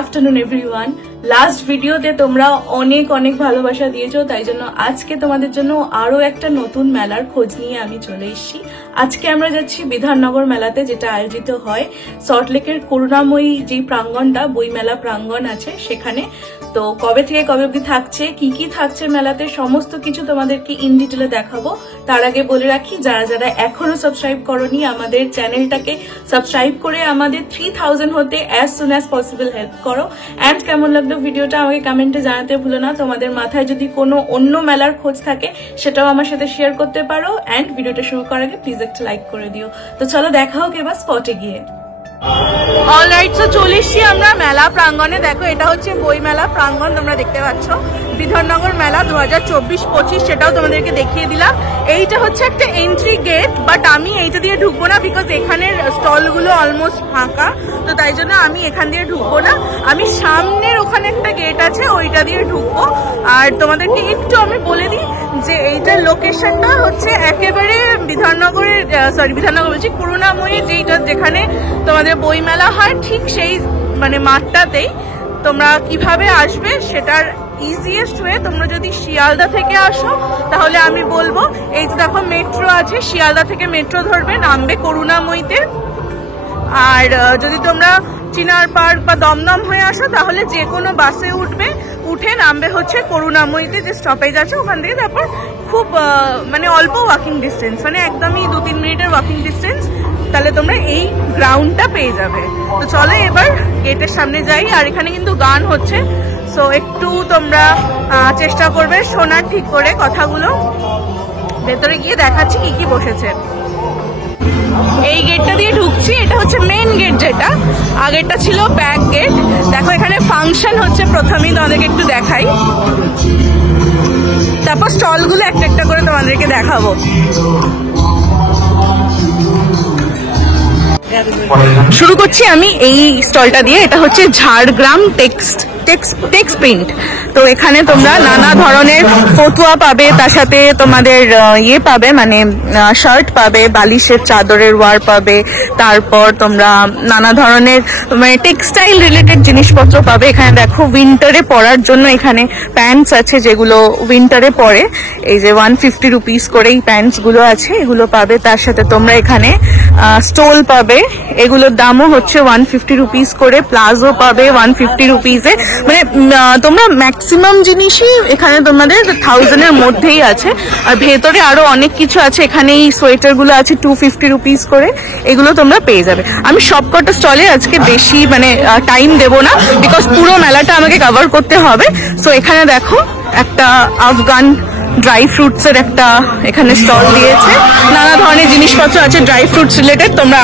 Afternoon everyone. Last ভিডিওতে তোমরা অনেক অনেক ভালোবাসা দিয়েছো, তাই জন্য আজকে তোমাদের জন্য আরো একটা নতুন মেলার খোঁজ নিয়ে আমি চলে এসেছি। আজকে আমরা যাচ্ছি বিধাননগর মেলাতে, যেটা আয়োজিত হয় সল্টলেকের করুণাময়ী যে প্রাঙ্গণটা, বইমেলা প্রাঙ্গণ আছে সেখানে। তো কবে থেকে কবে অবধি থাকছে, কি কি থাকছে মেলাতে, সমস্ত কিছু তোমাদেরকে ইন ডিটেলে দেখাবো। তার আগে বলে রাখি, যারা যারা এখনো সাবস্ক্রাইব করোনি আমাদের চ্যানেলটাকে সাবস্ক্রাইব করে আমাদের 3000 হতে as soon as possible help করো। অ্যান্ড কেমন লাগলো ভিডিওটা আমাকে কমেন্টে জানাতে ভুলো না। তোমাদের মাথায় যদি কোনো অন্য মেলার খোঁজ থাকে সেটাও আমার সাথে শেয়ার করতে পারো। অ্যান্ড ভিডিওটা শুরু করার আগে প্লিজ একটা লাইক করে দিও। তো চলো দেখা হোক এবার স্পটে গিয়ে। অলরাইট, সো চলে এসছি আমরা মেলা প্রাঙ্গণে। দেখো, এটা হচ্ছে বই মেলা প্রাঙ্গণ, তোমরা দেখতে পাচ্ছ বিধাননগর মেলা 2024-25, সেটাও তোমাদেরকে দেখিয়ে দিলাম। এইটা হচ্ছে একটা এন্ট্রি গেট, বাট আমি এইটা দিয়ে ঢুকবো না, বিকজ এখানের স্টলগুলো অলমোস্ট ফাঁকা, তো তাই জন্য আমি এখান দিয়ে ঢুকবো না। আমি সামনের ওখানে একটা গেট আছে, ওইটা দিয়ে ঢুকবো। আর তোমাদেরকে একটু আমি বলে দিই যে এইটার লোকেশনটা হচ্ছে একেবারে বিধাননগরের, বিধাননগর বলছি, করুণাময়ী যেখানে তোমাদের বই মেলা হয়, ঠিক সেই মানে মাঠটাতেই। তোমরা কিভাবে আসবে সেটার ইজিয়েস্ট ওয়ে, তোমরা যদি শিয়ালদা থেকে আসো তাহলে আমি বলবো এই যে দেখো মেট্রো আছে, শিয়ালদা থেকে মেট্রো ধরবে, নামবে করুণাময়ীতে। আর যদি তোমরা চিনার পার্ক বা দমদম হয়ে আসো তাহলে যে কোনো বাসে উঠে নামবে হচ্ছে করুণাময়ীতে যে স্টপেজ আছে ওখান থেকে। তারপর খুব মানে অল্প ওয়াকিং ডিস্টেন্স, মানে একদমই 2-3 মিনিটের ওয়াকিং ডিস্টেন্স, তাহলে তোমরা এই গ্রাউন্ডটা পেয়ে যাবে। তো চলো এবার গেটের সামনে যাই। আর এখানে কিন্তু গান হচ্ছে, সো একটু তোমরা চেষ্টা করবে শোনার ঠিক করে কথাগুলো। ভেতরে গিয়ে দেখাচ্ছি কি কি বসেছে। এই গেটটা দিয়ে ঢুকছি, এটা হচ্ছে মেন গেট, যেটা আগেরটা ছিল ব্যাক গেট। দেখো এখানে ফাংশন হচ্ছে প্রথমেই, তোমাদেরকে একটু দেখাই, তারপর স্টলগুলো একটা একটা করে তোমাদেরকে দেখাবো। শুরু করছি আমি এই স্টলটা দিয়ে। এটা হচ্ছে ঝাড়গ্রাম টেক্সট প্রিন্ট। তো এখানে তোমরা নানা ধরনের ফতুয়া পাবে, তার সাথে তোমাদের ইয়ে পাবে, মানে শার্ট পাবে, বালিশের চাদরের ওয়ার পাবে, তারপর তোমরা নানা ধরনের মানে টেক্সটাইল রিলেটেড জিনিসপত্র পাবে। এখানে দেখো উইন্টারে পরার জন্য এখানে প্যান্টস আছে, যেগুলো উইন্টারে পরে। এই যে 150 রুপিস করে এই প্যান্টস গুলো আছে, এগুলো পাবে। তার সাথে তোমরা এখানে স্টোল পাবে, এগুলোর দামও হচ্ছে 150 রুপিস করে। প্লাজো পাবে 150 রুপিসে। মানে তোমরা ম্যাক্সিমাম জিনিসই এখানে তোমাদের 1000 এর মধ্যেই আছে। আর ভেতরে আরো অনেক কিছু আছে, এখানে এই সোয়েটার গুলো আছে 250 রুপিস করে, এগুলো তোমরা পেয়ে যাবে। আমি সবকটা স্টলে আজকে বেশি মানে টাইম দেবো না, বিকজ পুরো মেলাটা আমাকে কভার করতে হবে। সো এখানে দেখো একটা আফগান ড্রাই ফ্রুটস এর একটা এখানে স্টল দিয়েছে, নানা ধরনের জিনিসপত্র আছে ড্রাই ফ্রুটস রিলেটেড। তোমরা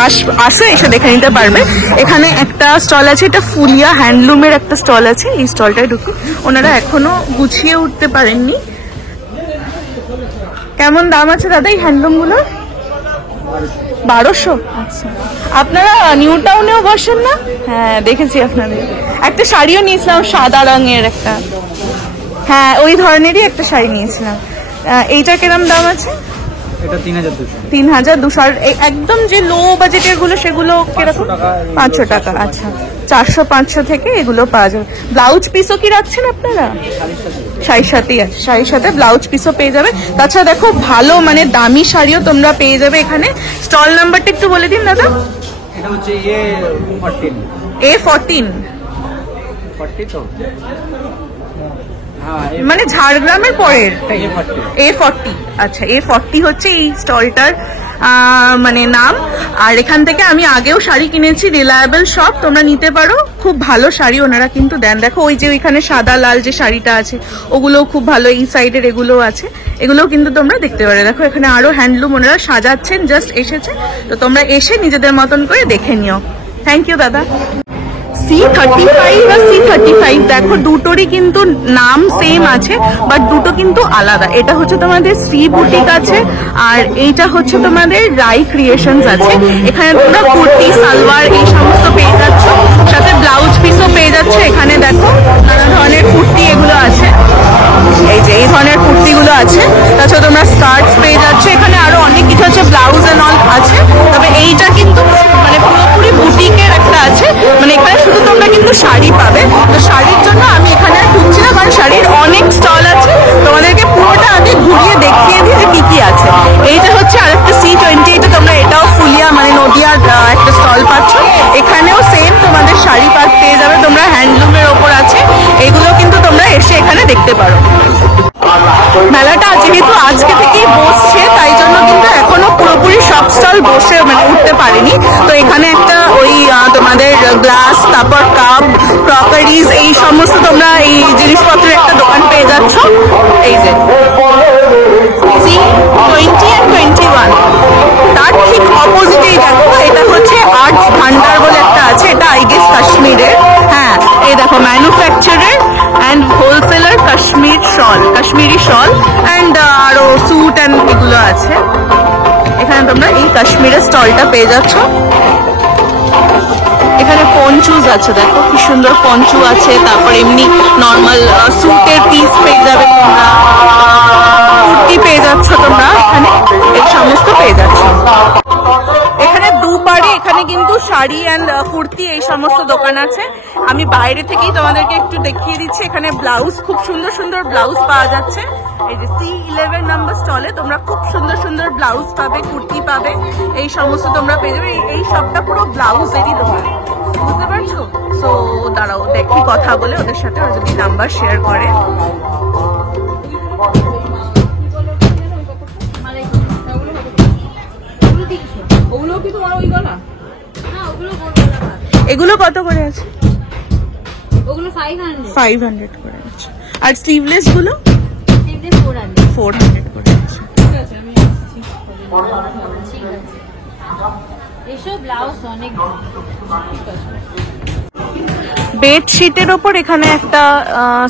আসো, এসে দেখে নিতে পারবে। এখানে একটা স্টল আছে, এটা ফুলিয়া হ্যান্ডলুমের একটা স্টল আছে, এই স্টলটায় ঢুকি। ওনারা এখনো গুছিয়ে উঠতে পারেননি। কেমন দাম আছে দাদা এই হ্যান্ডলুম গুলো? 1200। আচ্ছা, আপনারা নিউ টাউনেও বসেন না? হ্যাঁ, দেখেছি আপনাদের। একটা শাড়িও নিয়েছিলাম সাদা রঙের একটা, হ্যাঁ ওই ধরনেরই একটা শাড়ি নিয়েছিলাম। এইটার কিরম দাম আছে? এটা 3200। আর একদম যে লো বাজেটের গুলো সেগুলো কিরকম? 500 টাকা। আচ্ছা, 400-500 থেকে এগুলো পাওয়া যাবে। ব্লাউজ পিসও কি রাখছেন আপনারা? শাড়ির সাথেই আছে, শাড়ির সাথে ব্লাউজ পিসও পেয়ে যাবে। তাছাড়া দেখো ভালো মানে দামি শাড়িও তোমরা পেয়ে যাবে এখানে। স্টল নাম্বারটা একটু বলে দিন দাদা। এটা হচ্ছে A14 মানে ঝাড়গ্রামের পরের A40। আচ্ছা, A40 হচ্ছে এই স্টলটার মানে নাম। আর এখান থেকে আমি আগেও শাড়ি কিনেছি, রিলায়েবল শপ, তোমরা নিতে পারো। খুব ভালো শাড়ি ওনারা কিন্তু দেন। দেখো ওই যে ওইখানে সাদা লাল যে শাড়িটা আছে ওগুলোও খুব ভালো, এই সাইডের এগুলোও আছে, এগুলোও কিন্তু তোমরা দেখতে পারো। দেখো এখানে আরো হ্যান্ডলুম ওনারা সাজাচ্ছেন, জাস্ট এসেছে, তো তোমরা এসে নিজেদের মতন করে দেখে নিও। থ্যাংক ইউ দাদা। C35 আর C35 দেখো দুটোরই কিন্তু নাম সেম আছে, বাট দুটো কিন্তু আলাদা। এটা হচ্ছে তোমাদের শ্রী বুটিক আছে, আর এইটা হচ্ছে তোমাদের রাই ক্রিয়েশনস আছে। এখানে তোমরা কুর্তি, সালোয়ার এই সমস্ত পেয়ে যাচ্ছ, সাথে ব্লাউজ পিসও পেয়ে যাচ্ছ। এখানে দেখো নানা ধরনের কুর্তি এগুলো আছে, এই যে এই ধরনের কুর্তিগুলো আছে। তাছাড়া তোমরা স্কার্টস পেয়ে যাচ্ছ। এখানে আরো অনেক কিছু আছে, ব্লাউজ এন্ড অল আছে। তবে এইটা কিন্তু মানে পুরোপুরি বুটিকের একটা আছে, মানে এখানে শুধু তোমরা কিন্তু কিন্তু শাড়ি পাবে। তো শাড়ির জন্য আমি এখানে ঢুকছি না, কারণ শাড়ির অনেক স্টল আছে। তোমাদেরকে পুরোটা আগে ঘুরিয়ে দেখিয়ে দিই যে কি কি আছে। এইটা হচ্ছে আরেকটা C20, এটা তোমরা এটাও ফুলিয়া মানে নদিয়ার একটা স্টল পাচ্ছ। এখানেও সেম তোমাদের শাড়ি পাত পেয়ে যাবে তোমরা, হ্যান্ডলুমের ওপর আছে। এগুলো কিন্তু তোমরা এসে এখানে দেখতে পারো। মেলাটা যেহেতু আজকে থেকেই বসছে, তাই জন্য কিন্তু এখনো পুরোপুরি সব স্টল বসে মানে উঠতে পারেনি। তো এখানে একটা ওই তোমাদের গ্লাস, তারপর কাপ, ক্রকারিজ, এই সমস্ত তোমরা এই জিনিসপত্রের একটা দোকান পেয়ে যাচ্ছ। এই যে C20 and 21, তার ঠিক অপোজিটেই দেখো এটা হচ্ছে আর্ট ভান্ডার বলে একটা আছে। এটা আই গেস কাশ্মীরের। হ্যাঁ, এই দেখো manufacturer and wholesaler Kashmiri shawl and আরো স্যুট অ্যান্ড এগুলো আছে। এখানে তোমরা এই কাশ্মীরের স্টলটা পেয়ে যাচ্ছ। এখানে পঞ্চুজ আছে, দেখো কি সুন্দর পঞ্চু আছে। তারপর এমনি নর্মাল স্যুটের পিস পেয়ে যাবে তোমরা, কুর্তি পেয়ে যাচ্ছ তোমরা, এখানে এই সমস্ত পেয়ে যাচ্ছ। এখানে দুপারে এখানে কিন্তু শাড়ি অ্যান্ড কুর্তি এই সমস্ত দোকান আছে। আমি বাইরে থেকেই তোমাদেরকে একটু দেখিয়ে দিচ্ছি। এখানে ব্লাউজ, খুব সুন্দর সুন্দর ব্লাউজ পাওয়া যাচ্ছে। এই যে C11 নাম্বার স্টলে তোমরা খুব সুন্দর সুন্দর ব্লাউজ পাবে, কুর্তি পাবে, এই সমস্ত তোমরা পেয়ে যাবে। এই সবটা পুরো ব্লাউজেরই দোকান, বুঝতে পারছো? সো দাঁড়াও দেখি কথা বলে ওদের সাথে, যদি নাম্বার শেয়ার করে। এগুলো কত করে আছে? ওগুলো 500 করে আছে। আর স্লিভলেস গুলো 400 করে আছে। ঠিক আছে, আমি আসছি। ঠিক আছে, এসব ব্লাউজ অনেক ঠিক আছে। বেডশিটের ওপর এখানে একটা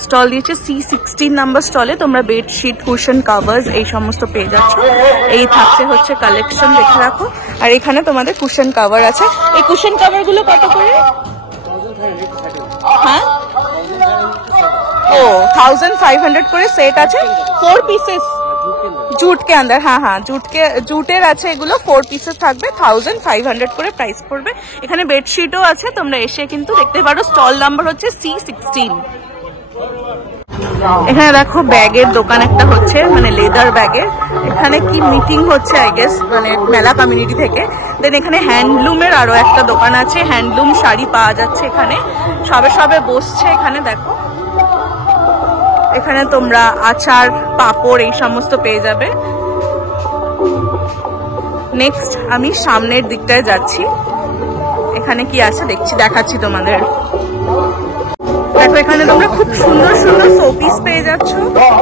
স্টল দিয়েছে C16 নাম্বার স্টলে। তোমরা বেডশিট, কুশন, কাভার্স এই সমস্ত পেয়ে যাচ্ছ। এই থাকছে হচ্ছে কালেকশন, দেখে রাখো। আর এখানে তোমাদের কুশন কাভার আছে। এই কুশন কাভার গুলো কত করে? হ্যাঁ, ও 1500 করে সেট আছে, 4 পিসেস জুট के अंदर। हाँ हाँ, জুটের আছে এগুলো, 4 পিসেস থাকবে, 1500 করে প্রাইস পড়বে। এখানে বেডশিটও আছে, তোমরা এসে কিন্তু দেখতে পারো। স্টল নাম্বার হচ্ছে C16। এখানে দেখো ব্যাগের দোকান একটা হচ্ছে, মানে লেদার ব্যাগের। এখানে কি মিটিং হচ্ছে আই গেস, মানে মেলা কমিউনিটি থেকে। দেন এখানে হ্যান্ডলুমের আরো একটা দোকান আছে, হ্যান্ডলুম শাড়ি পাওয়া যাচ্ছে এখানে, সবে সবে বসছে। এখানে দেখো, এখানে তোমরা আচার, পাপড় এই সমস্ত পেয়ে যাবে। নেক্সট আমি সামনের দিকটায় যাচ্ছি, এখানে কি আছে দেখাচ্ছি তোমাদের। দেখো এখানে তোমরা খুব সুন্দর সুন্দর শোপিস পেয়ে যাচ্ছ,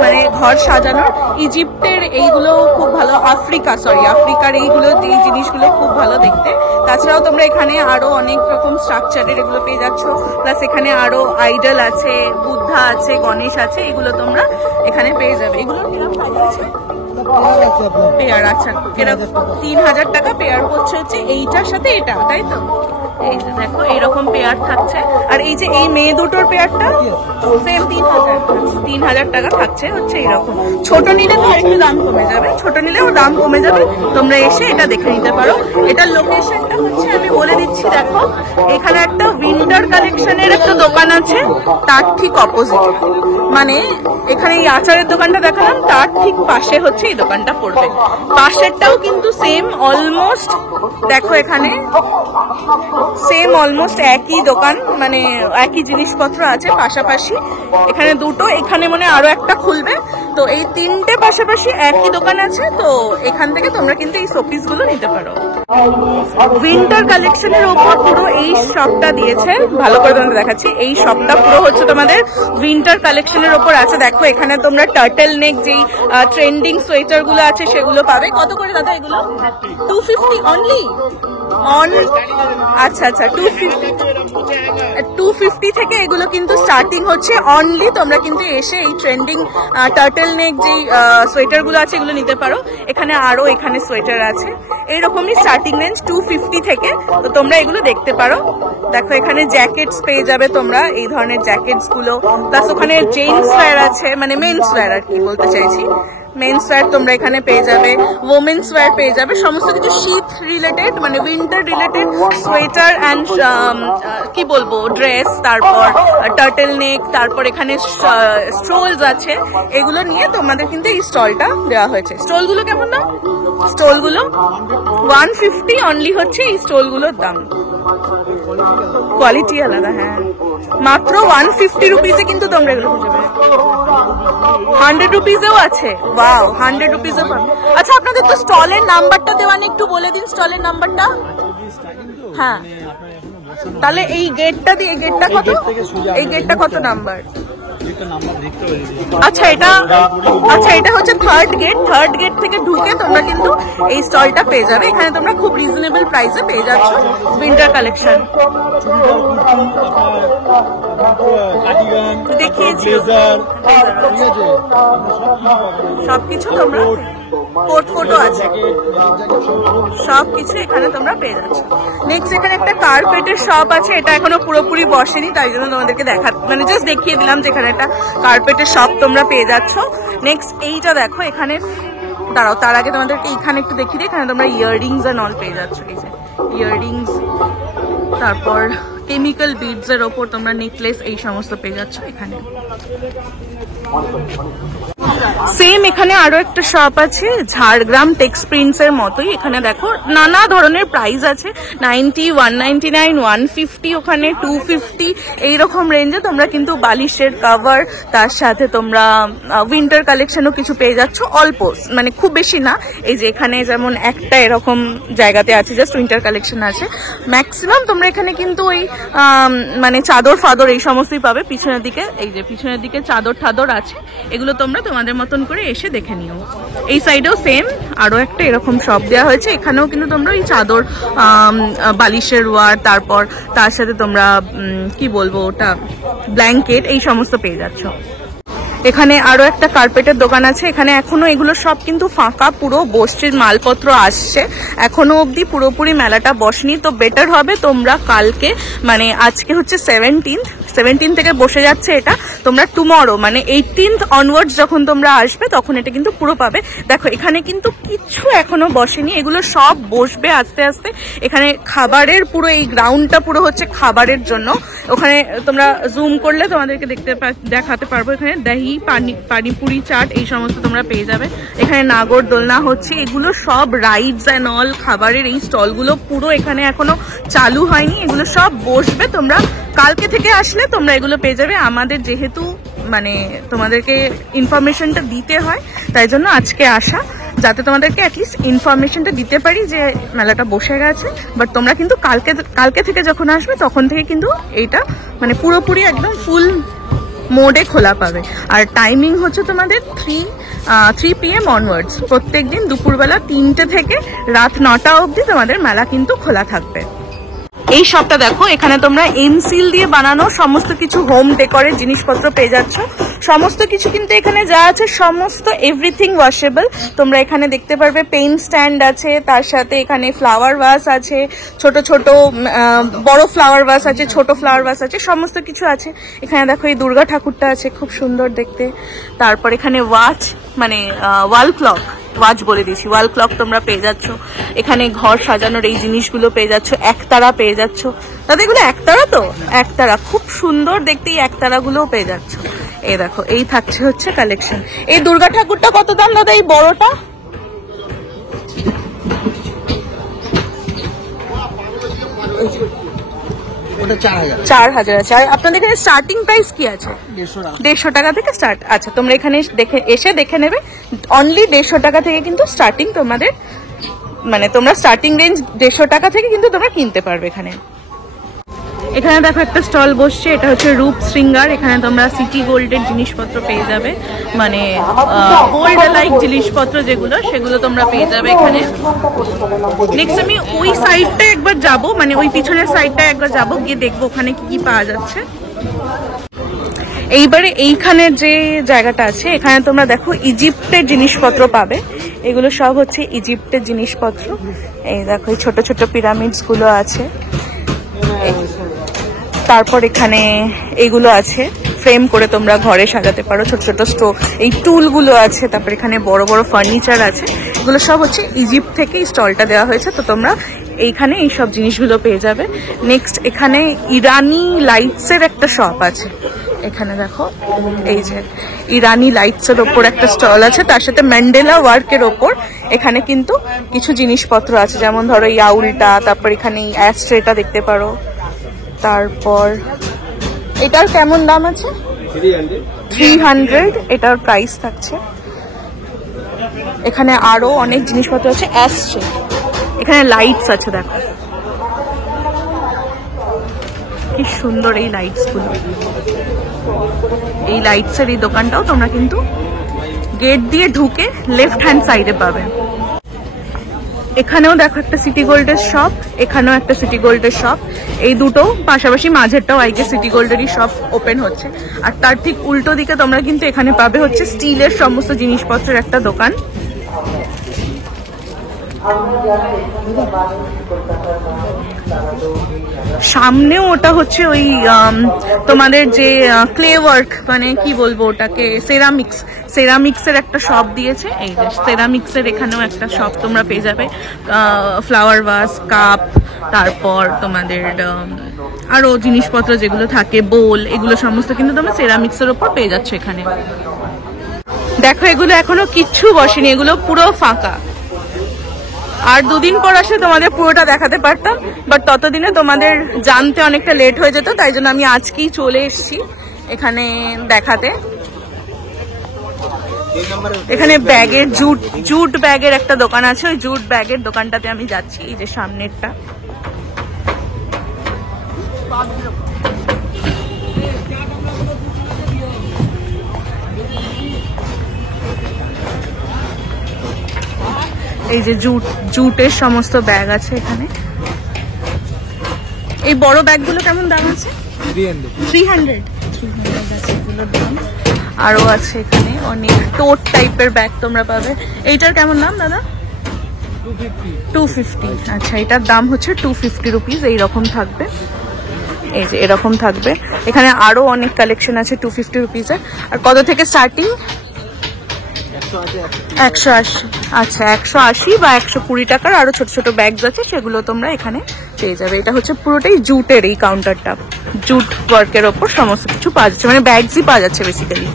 মানে ঘর সাজানোর। ইজিপ্টের এইগুলো খুব ভালো, আফ্রিকার এইগুলো, এই জিনিসগুলো খুব ভালো দেখতে। তাছাড়াও তোমরা এখানে আরো অনেক রকম স্ট্রাকচারের এগুলো পেয়ে যাচ্ছ। প্লাস এখানে আরো আইডল আছে, বুদ্ধা আছে, গণেশ আছে, এগুলো তোমরা এখানে পেয়ে যাবে। এগুলো পেয়ার, আচ্ছা, এরকম 3000 টাকা পেয়ার করছে হচ্ছে এইটার সাথে এটা, তাই তো? এই যে দেখো এইরকম পেয়ার থাকছে। আর এই যে এই মেয়ে দুটোর পেয়ারটা সেম 3000 টাকা থাকছে হচ্ছে এইরকম। ছোট নিলে তো একটু দাম কমে যাবে, ছোট নিলেও দাম কমে যাবে। তোমরা এসে এটা দেখে নিতে পারো। এটার লোকেশনটা হচ্ছে আমি বলে দিচ্ছি, দেখো এখানে একটা উইন্টার কালেকশনের একটা দোকান আছে, তার ঠিক অপোজিট, মানে এখানে এই আচারের দোকানটা দেখালাম, তার ঠিক পাশে হচ্ছে এই দোকানটা পড়বে। পাশেরটাও কিন্তু সেম অলমোস্ট, দেখো এখানে সেম অলমোস্ট একই দোকান, মানে একই জিনিসপত্র আছে পাশাপাশি। এখানে দুটো, এখানে মনে আরো একটা খুলবে। তো এই তিনটে পাশাপাশি একই দোকান আছে। তো এখান থেকে তোমরা কিন্তু এই শোপিস গুলো নিতে পারো। উইন্টার কালেকশনের ওপর পুরো এই শপটা দিয়েছে, ভালো করে তোমাদের দেখাচ্ছি। এই শপটা পুরো হচ্ছে তোমাদের উইন্টার কালেকশনের ওপর আছে। দেখো এখানে তোমরা টার্টেল নেক যেই ট্রেন্ডিং সোয়েটার গুলো আছে সেগুলো পাবে। কত করে দাদা এগুলো? 250 অনলি। আচ্ছা আচ্ছা, 250 থেকে এগুলো কিন্তু স্টার্টিং হচ্ছে অনলি। তোমরা কিন্তু এসে এই ট্রেন্ডিং টার্টেল নেক যেই সোয়েটার গুলো আছে এগুলো নিতে পারো। এখানে আরো এখানে সোয়েটার আছে, এইরকমই স্টার্টিং রেঞ্জ 250 থেকে। তো তোমরা এগুলো দেখতে পারো। দেখো এখানে জ্যাকেটস পেয়ে যাবে তোমরা, এই ধরনের জ্যাকেটস গুলো। প্লাস ওখানে জেন্টস ওয়্যার আছে, মানে মেন্স ওয়্যার আর কি বলতে চাইছি। মেন্স ওয়্যার তোমরা এখানে পেয়ে যাবে, ওমেন্স ওয়্যার পেয়ে যাবে, সমস্ত কিছু শীত রিলেটেড মানে উইন্টার রিলেটেড, সোয়েটার অ্যান্ড কি বলবো ড্রেস, তারপর টার্টেল নেক, তারপর এখানে স্ট্রোলস আছে, এগুলো নিয়ে তোমাদের কিন্তু এই স্টলটা দেওয়া হয়েছে। স্টলগুলো কেমন দাম? স্টলগুলো 150 অনলি হচ্ছে এই স্টলগুলোর দাম, কোয়ালিটি আলাদা। হ্যাঁ, মাত্র 150 রুপিসে কিন্তু তোমরা এগুলো খুঁজে পাবে। 100 রুপিসেও আছে, ওয়াও 100 রুপিসেও পাবে। আচ্ছা, আপনাদের তো স্টলের নাম্বারটা দেওয়া নেই, একটু বলে দিন স্টলের নাম্বারটা। হ্যাঁ, তাহলে এই গেটটা দিয়ে, এই গেটটা কত, এই গেটটা কত নাম্বার? আচ্ছা, এটা হচ্ছে থার্ড গেট। থার্ড গেট থেকে ঢুকে তোমরা কিন্তু এই স্টলটা পেয়ে যাবে। এখানে তোমরা খুব রিজনেবল প্রাইসে পেয়ে যাচ্ছ উইন্টার কালেকশন। দেখিয়েছি সবকিছু, তোমরা কোট ফটো আছে, সবকিছু এখানে তোমরা পেয়ে যাচ্ছ। নেক্সট এখানে একটা কার্পেটের শপ আছে, এটা এখনো পুরোপুরি বসেনি, তাই জন্য তোমাদেরকে মানে জাস্ট দেখিয়ে দিলাম যে এখানে একটা কার্পেটের শপ তোমরা পেয়ে যাচ্ছ। নেক্সট এইটা দেখো, এখানে দাঁড়াও, তার আগে তোমাদেরকে এখানে একটু দেখিয়ে দিই। এখানে তোমরা ইয়াররিংস এন্ড অল পেয়ে যাচ্ছ, এই যে ইয়াররিংস, তারপর কেমিক্যাল বিডস এর ওপর তোমরা নেকলেস, এই সমস্ত পেয়ে যাচ্ছ এখানে। সেম এখানে আরো একটা শপ আছে ঝাড়গ্রাম টেক্স প্রিন্টস এর মতোই। এখানে দেখো নানা ধরনের প্রাইস আছে, 90, 199, 150, ওখানে 250, এইরকম রেঞ্জে তোমরা কিন্তু বালিশের কভার, তার সাথে তোমরা উইন্টার কালেকশনও কিছু পেয়ে যাচ্ছ, অল্প, মানে খুব বেশি না। এই যে এখানে যেমন একটা এরকম জায়গাতে আছে জাস্ট উইন্টার কালেকশন আছে। ম্যাক্সিমাম তোমরা এখানে কিন্তু ওই মানে চাদর ফাদর এই সমস্তই পাবে। পিছনের দিকে, এই যে পিছনের দিকে চাদর ঠাদর আছে, এগুলো তোমরা তোমাদের মতন করে এসে দেখে নিও। এই সাইডেও সেম আরো একটা এরকম শপ দেওয়া হয়েছে, এখানেও কিন্তু তোমরা ওই চাদর, বালিশের ওয়ার, তারপর তার সাথে তোমরা কি বলবো ওটা ব্ল্যাঙ্কেট, এই সমস্ত পেয়ে যাচ্ছ। এখানে আরো একটা কার্পেটের দোকান আছে, এখানে এখনো এগুলো সব কিন্তু ফাঁকা, পুরো বসছে, মালপত্র আসছে, এখনো অবধি পুরোপুরি মেলাটা বসেনি। তো বেটার হবে তোমরা কালকে, মানে আজকে হচ্ছে 17 থেকে বসে যাচ্ছে এটা, তোমরা টুমরো মানে 18th অনওয়ার্ডস যখন তোমরা আসবে তখন এটা কিন্তু পুরো পাবে। দেখো এখানে কিন্তু কিছু এখনো বসেনি, এগুলো সব বসবে আস্তে আস্তে। এখানে খাবারের পুরো এই গ্রাউন্ডটা পুরো হচ্ছে খাবারের জন্য। ওখানে তোমরা জুম করলে তোমাদেরকে দেখাতে পারবো, এখানে দহি, পানিপুরি, চাট, এই সমস্ত তোমরা পেয়ে যাবে। এখানে নাগর দোলনা হচ্ছে, এগুলো সব রাইডস অ্যান্ড অল, খাবারের এই স্টলগুলো পুরো এখানে এখনো চালু হয়নি, এগুলো সব বসবে। তোমরা কালকে থেকে আসলে তোমরা এগুলো পেয়ে যাবে। আমাদের যেহেতু মানে তোমাদেরকে ইনফরমেশনটা দিতে হয়, তাই জন্য আজকে আসা, যাতে তোমাদেরকে অ্যাটলিস্ট ইনফরমেশনটা দিতে পারি যে মেলাটা বসে গেছে। বাট তোমরা কিন্তু কালকে থেকে যখন আসবে তখন থেকে কিন্তু এইটা মানে পুরোপুরি একদম ফুল মোডে খোলা পাবে। আর টাইমিং হচ্ছে তোমাদের 3 PM অনওয়ার্ডস, প্রত্যেক দিন দুপুরবেলা 3টে থেকে রাত 9টা অবধি তোমাদের মেলা কিন্তু খোলা থাকবে। এই শপটা দেখো, এখানে তোমরা এমসিল দিয়ে বানানো সমস্ত কিছু হোম ডেকোরের জিনিসপত্র পেয়ে যাচ্ছ। সমস্ত কিছু কিন্তু এখানে যা আছে সমস্ত এভরিথিং ওয়াশেবল। তোমরা এখানে দেখতে পারবে পেন স্ট্যান্ড আছে, তার সাথে এখানে ফ্লাওয়ার ভাস আছে, ছোট ছোট বড় ফ্লাওয়ার ভাস আছে, ছোট ফ্লাওয়ার ভাস আছে, সমস্ত কিছু আছে। এখানে দেখো এই দুর্গা ঠাকুরটা আছে, খুব সুন্দর দেখতে। তারপর এখানে ওয়াচ মানে ওয়াল ক্লক, ওয়াচ বলে দিয়েছি, ওয়াল ক্লক তোমরা পেয়ে যাচ্ছ। এখানে ঘর সাজানোর এই জিনিসগুলো পেয়ে যাচ্ছ, একতারা পেয়ে যাচ্ছ। দাদা এগুলো একতারা তো, একতারা খুব সুন্দর দেখতে, এই একতারাগুলোও পেয়ে যাচ্ছ। এই দেখো, এই থাকছে হচ্ছে কালেকশন। এই দুর্গা ঠাকুরটা কত দাম দাদা, এই বড়টা? ওটা 4000 আছে। আর আপনাদের এখানে স্টার্টিং প্রাইস কি আছে? 150 টাকা থেকে স্টার্ট। আচ্ছা, তোমরা এখানে এসে দেখে নেবে, অনলি 150 টাকা থেকে কিন্তু স্টার্টিং তোমাদের, মানে তোমরা স্টার্টিং রেঞ্জ 150 টাকা থেকে কিন্তু তোমরা কিনতে পারবে এখানে। এখানে দেখো একটা স্টল বসছে, এটা হচ্ছে রূপ শৃঙ্গার। এখানে তোমরা সিটি গোল্ডের জিনিসপত্র পেয়ে যাবে, মানে গোল্ড লাইক জিনিসপত্র যেগুলো, সেগুলো তোমরা পেয়ে যাবে এখানে। নেক্সট আমি ওই সাইডটা একবার যাব, মানে ওই পিছনের সাইডটা একবার যাব, গিয়ে দেখবো ওখানে কি কি পাওয়া যাচ্ছে। এইবারে এইখানের যে জায়গাটা আছে, এখানে তোমরা দেখো ইজিপ্টের জিনিসপত্র পাবে। এগুলো সব হচ্ছে ইজিপ্টের জিনিসপত্র। এই দেখো এই ছোট ছোট পিরামিডস গুলো আছে, তারপর এখানে এগুলো আছে ফ্রেম করে তোমরা ঘরে সাজাতে পারো। ছোট ছোট এই টুলগুলো আছে, তারপর এখানে বড় বড় ফার্নিচার আছে, এগুলো সব হচ্ছে ইজিপ্ট থেকে এই স্টলটা দেওয়া হয়েছে। তো তোমরা এইখানে এই সব জিনিসগুলো পেয়ে যাবে। নেক্সট এখানে ইরানি লাইটসের একটা শপ আছে। এখানে দেখো এই যে ইরানি লাইটসের ওপর একটা স্টল আছে, তার সাথে ম্যান্ডেলা ওয়ার্কের ওপর এখানে কিন্তু কিছু জিনিসপত্র আছে, যেমন ধরো এই আউলটা, তারপর এখানে এই অ্যাস্ট্রেটা দেখতে পারো। তারপর এটার কেমন দাম আছে? 300 এটার প্রাইস থাকছে। এখানে আরো অনেক জিনিসপত্র আছে। অ্যাস্ট্রে, এখানে লাইটস আছে, দেখো কি সুন্দর এই লাইটস গুলো। এই লাইটস এর এই দোকানটাও তোমরা কিন্তু গেট দিয়ে ঢুকে লেফট হ্যান্ড সাইডে পাবে। এখানেও দেখো একটা সিটি গোল্ডের শপ, এখানেও একটা সিটি গোল্ডের শপ, এই দুটো পাশাপাশি, মাঝেরটাও আইকে সিটি গোল্ডেরই শপ ওপেন হচ্ছে। আর তার ঠিক উল্টো দিকে তোমরা কিন্তু এখানে পাবে হচ্ছে স্টিলের সমস্ত জিনিসপত্রের একটা দোকান। সামনেও ওটা হচ্ছে ওই তোমাদের যে ক্লে ওয়ার্ক, মানে কি বলবো ওটাকে, সেরামিক্সের একটা শপ দিয়েছে। এই যে সেরামিক্সের এখানেও একটা শপ তোমরা পেয়ে যাবে। ফ্লাওয়ার ভাস, কাপ, তারপর তোমাদের আরো জিনিসপত্র যেগুলো থাকে, বোল, এগুলো সমস্ত কিন্তু তোমরা সেরামিক্সের ওপর পেয়ে যাচ্ছ এখানে। দেখো এগুলো এখনো কিচ্ছু বসেনি, এগুলো পুরো ফাঁকা। আর দুদিন পর আসলে তোমাদের পুরোটা দেখাতে পারতাম, বাট ততদিনে তোমাদের জানতে অনেকটা লেট হয়ে যেত, তাই জন্য আমি আজকেই চলে এসেছি এখানে দেখাতে। এখানে ব্যাগের জুট ব্যাগের একটা দোকান আছে, ওই জুট ব্যাগের দোকানটাতে আমি যাচ্ছি। এই যে সামনেরটা, এই যে জুটের সমস্ত ব্যাগ আছে এখানে। এই বড় ব্যাগগুলো কেমন দাম আছে? 300 আছে এগুলোর দাম। আরো আছে এখানে অনেক টোট টাইপের ব্যাগ তোমরা পাবে। এইটার কেমন দাম দাদা? 250। আচ্ছা, এটার দাম হচ্ছে 250 রুপিস। এইরকম থাকবে, এই যে এরকম থাকবে। এখানে আরো অনেক কালেকশন আছে 250 রুপিসের। আর কত থেকে স্টার্টিং? 180। আচ্ছা, 180 বা 120 টাকার আরো ছোট ছোট ব্যাগস আছে, সেগুলো তোমরা এখানে পেয়ে যাবে। এটা হচ্ছে পুরোটাই জুটের, এই কাউন্টারটা জুট ওয়ার্কের ওপর সমস্ত কিছু পাওয়া যাচ্ছে, মানে ব্যাগসই পাওয়া যাচ্ছে বেসিক্যালি।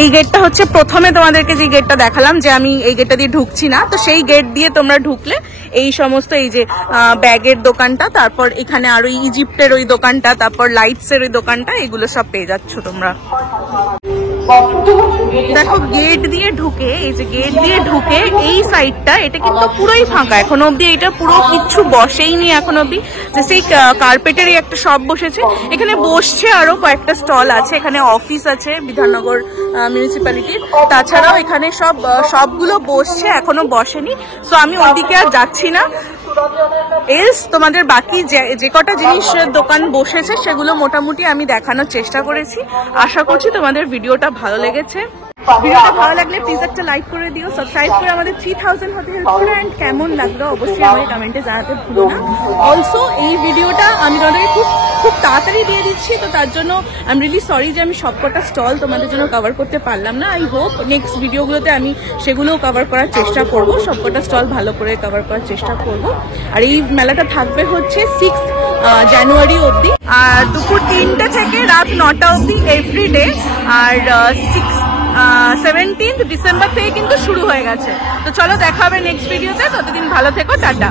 এই গেটটা হচ্ছে প্রথমে তোমাদেরকে যে গেটটা দেখালাম, যে আমি এই গেটটা দিয়ে ঢুকছি না, তো সেই গেট দিয়ে তোমরা ঢুকলে এই সমস্ত এই যে ব্যাগের দোকানটা, তারপর এখানে আরো ইজিপ্টের ওই দোকানটা, তারপর লাইটসের ওই দোকানটা, এগুলো সব পেয়ে যাচ্ছ তোমরা। দেখো গেট দিয়ে ঢুকে, এই যে গেট দিয়ে ঢুকে এই সাইডটা, এটা কিন্তু পুরোই ফাঁকা এখনো অব্দি। এটা পুরো কিচ্ছু বসেইনি এখন অব্দি। যে সেই কার্পেটেরই একটা শপ বসেছে, এখানে বসছে আরো কয়েকটা স্টল আছে। এখানে অফিস আছে বিধাননগর মিউনিসিপ্যালিটির, তাছাড়াও এখানে সবগুলো বসছে, এখনো বসেনি। সো আমি ওইদিকে আর যাচ্ছি না। এলস তোমাদের বাকি যে কটা জিনিস দোকান বসেছে সেগুলো মোটামুটি আমি দেখানোর চেষ্টা করেছি। আশা করছি তোমাদের ভিডিওটা ভালো লেগেছে। ভিডিওটা ভালো লাগলে প্লিজ একটা লাইক করে দিও, সাবস্ক্রাইব করে আমাদের 3000 হতে হেল্প করো। অ্যান্ড কেমন লাগলো অবশ্যই আমাকে কমেন্টে জানাতে ভুলো না। অলসো এই ভিডিওটা আমি তোমাদেরকে খুব তাড়াতাড়ি দিয়ে দিচ্ছি, তো তার জন্য আই এম রিয়েলি সরি যে আমি সবকটা স্টল তোমাদের জন্য কভার করতে পারলাম না। আই হোপ নেক্সট ভিডিওগুলোতে আমি সেগুলোও কভার করার চেষ্টা করব, সবকটা স্টল ভালো করে কভার করার চেষ্টা করব। আর এই মেলাটা থাকবে হচ্ছে 6 জানুয়ারি অবধি, আর দুপুর 3টে থেকে রাত 9টা অবধি এভরিডে। আর 17 ডিসেম্বর থেকে কিন্তু শুরু হয়ে গেছে। তো চলো দেখা হবে নেক্সট ভিডিওতে, ততদিন ভালো থেকো, টাটা।